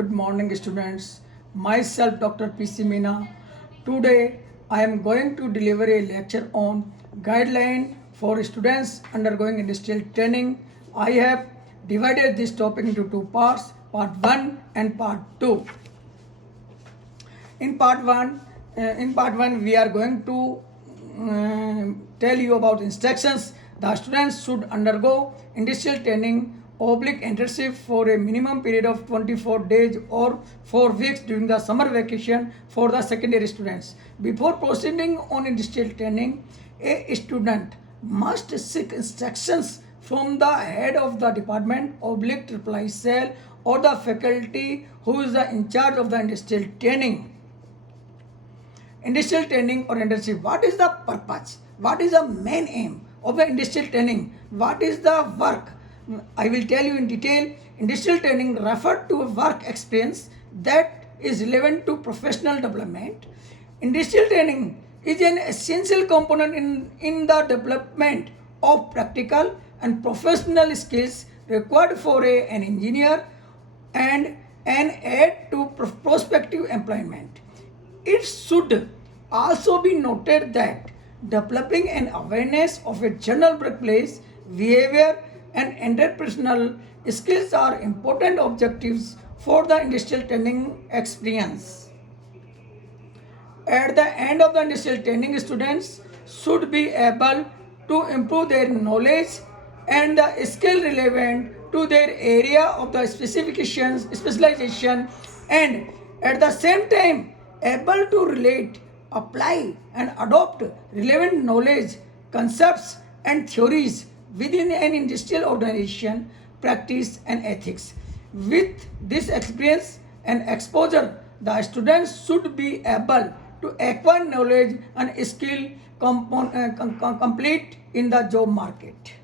Good morning, students. Myself, Dr. P.C. Meena. Today, I am going to deliver a lecture on guideline for students undergoing industrial training. I have divided this topic into two parts, part 1 and part 2. In part 1, we are going to tell you about instructions. The students should undergo industrial training oblique internship for a minimum period of 24 days or 4 weeks during the summer vacation for the secondary students. Before proceeding on industrial training, a student must seek instructions from the head of the department oblique triple cell or the faculty who is in charge of the industrial training. Industrial training or internship. What is the purpose? What is the main aim of the industrial training? What is the work? I will tell you in detail. Industrial training refers to a work experience that is relevant to professional development. Industrial training is an essential component in the development of practical and professional skills required for an engineer and an aid to prospective employment. It should also be noted that developing an awareness of a general workplace behavior and entrepreneurial skills are important objectives for the industrial training experience. At the end of the industrial training, students should be able to improve their knowledge and the skill relevant to their area of the specialization, and at the same time able to relate, apply and adopt relevant knowledge, concepts and theories within an industrial organization, practice and ethics. With this experience and exposure, the students should be able to acquire knowledge and skill complete in the job market.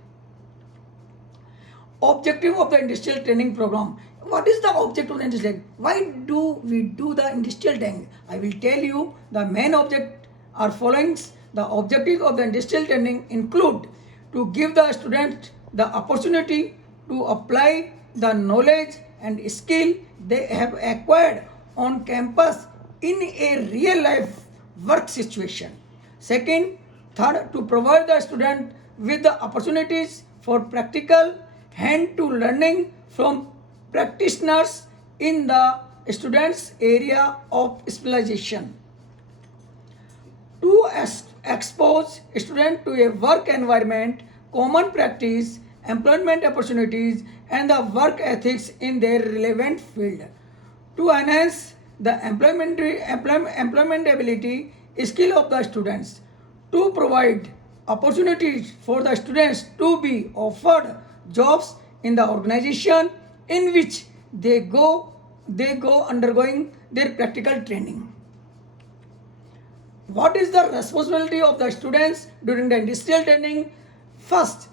Objective of the industrial training program. What is the object of the industrial? Why do we do the industrial training? I will tell you the main object are following. The objectives of the industrial training include to give the student the opportunity to apply the knowledge and skill they have acquired on campus in a real life work situation. Third, to provide the student with the opportunities for practical hand to learning from practitioners in the student's area of specialization. To expose student to a work environment, common practice, employment opportunities and the work ethics in their relevant field. To enhance the employmentability skill of the students. To provide opportunities for the students to be offered jobs in the organization in which they go undergoing their practical training. What is the responsibility of the students during the industrial training? First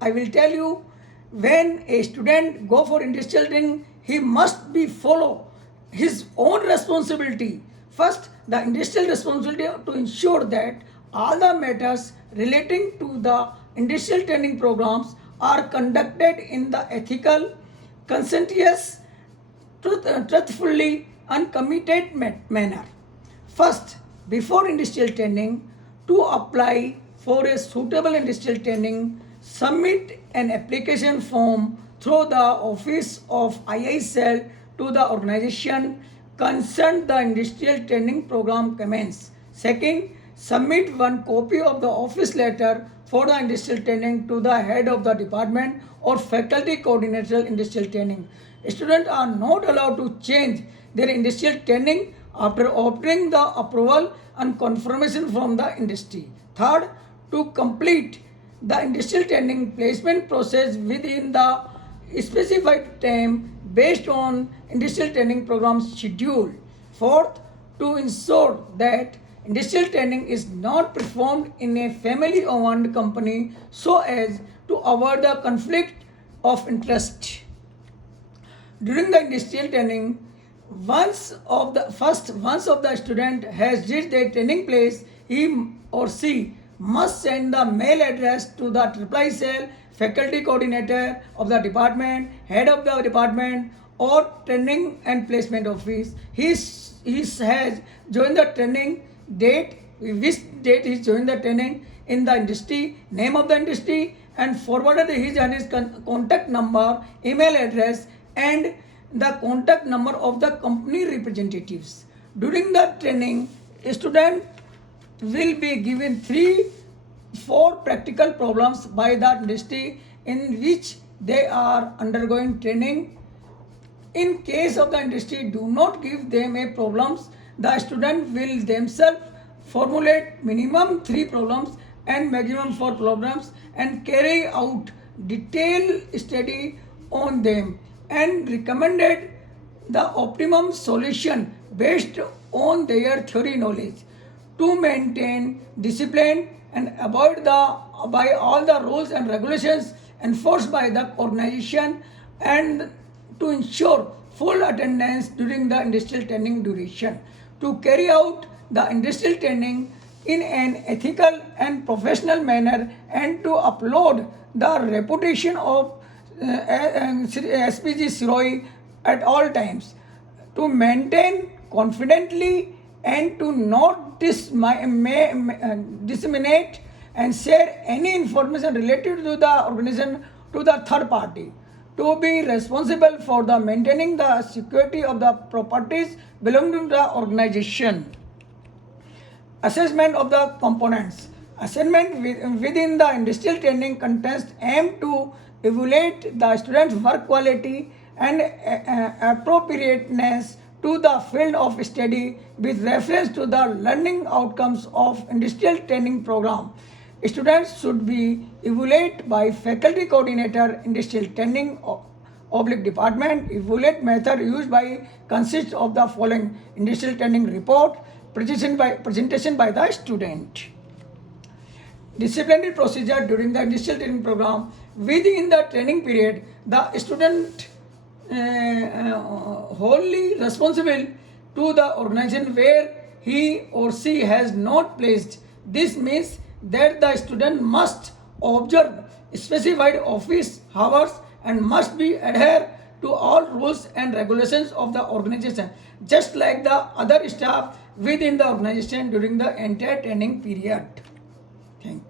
I will tell you, when a student go for industrial training, he must be follow his own responsibility. First, the industrial responsibility to ensure that all the matters relating to the industrial training programs are conducted in the ethical, conscientious, truthfully and committed manner. First, before industrial training, to apply for a suitable industrial training, submit an application form through the office of IISL to the organization concerned the industrial training program commence. Second, submit one copy of the office letter for the industrial training to the head of the department or faculty coordinator industrial training. Students are not allowed to change their industrial training after obtaining the approval and confirmation from the industry. Third, to complete the industrial training placement process within the specified time based on industrial training program schedule. Fourth, to ensure that industrial training is not performed in a family-owned company so as to avoid the conflict of interest. During the industrial training, once of the student has reached their training place, he or she must send the mail address to the triple cell faculty coordinator of the department, head of the department or training and placement office. He has joined the training date, which date he joined the training in the industry, name of the industry, and forwarded his and his contact number, email address, and the contact number of the company representatives. During the training, a student will be given 4 practical problems by the industry in which they are undergoing training. In case of the industry do not give them a problems, the student will themselves formulate minimum 3 problems and maximum 4 problems and carry out detailed study on them and recommended the optimum solution based on their theory knowledge. To maintain discipline and avoid by all the rules and regulations enforced by the organization, and to ensure full attendance during the industrial training duration. To carry out the industrial training in an ethical and professional manner, and to uphold the reputation of SPG Siroi at all times. To maintain confidently and to not disseminate and share any information related to the organization to the third party. To be responsible for the maintaining the security of the properties belonging to the organization. Assessment of the components. Assessment within the industrial training contest aim to evaluate the student's work quality and appropriateness to the field of study with reference to the learning outcomes of industrial training program. Students should be evaluated by faculty coordinator, industrial training department. Evaluate method used by consists of the following: industrial training report, presentation by the student. Disciplinary procedure during the industrial training program. Within the training period, the student wholly responsible to the organization where he or she has not placed. This means that the student must observe specified office hours and must be adhere to all rules and regulations of the organization, just like the other staff within the organization during the entire training period. Thank you.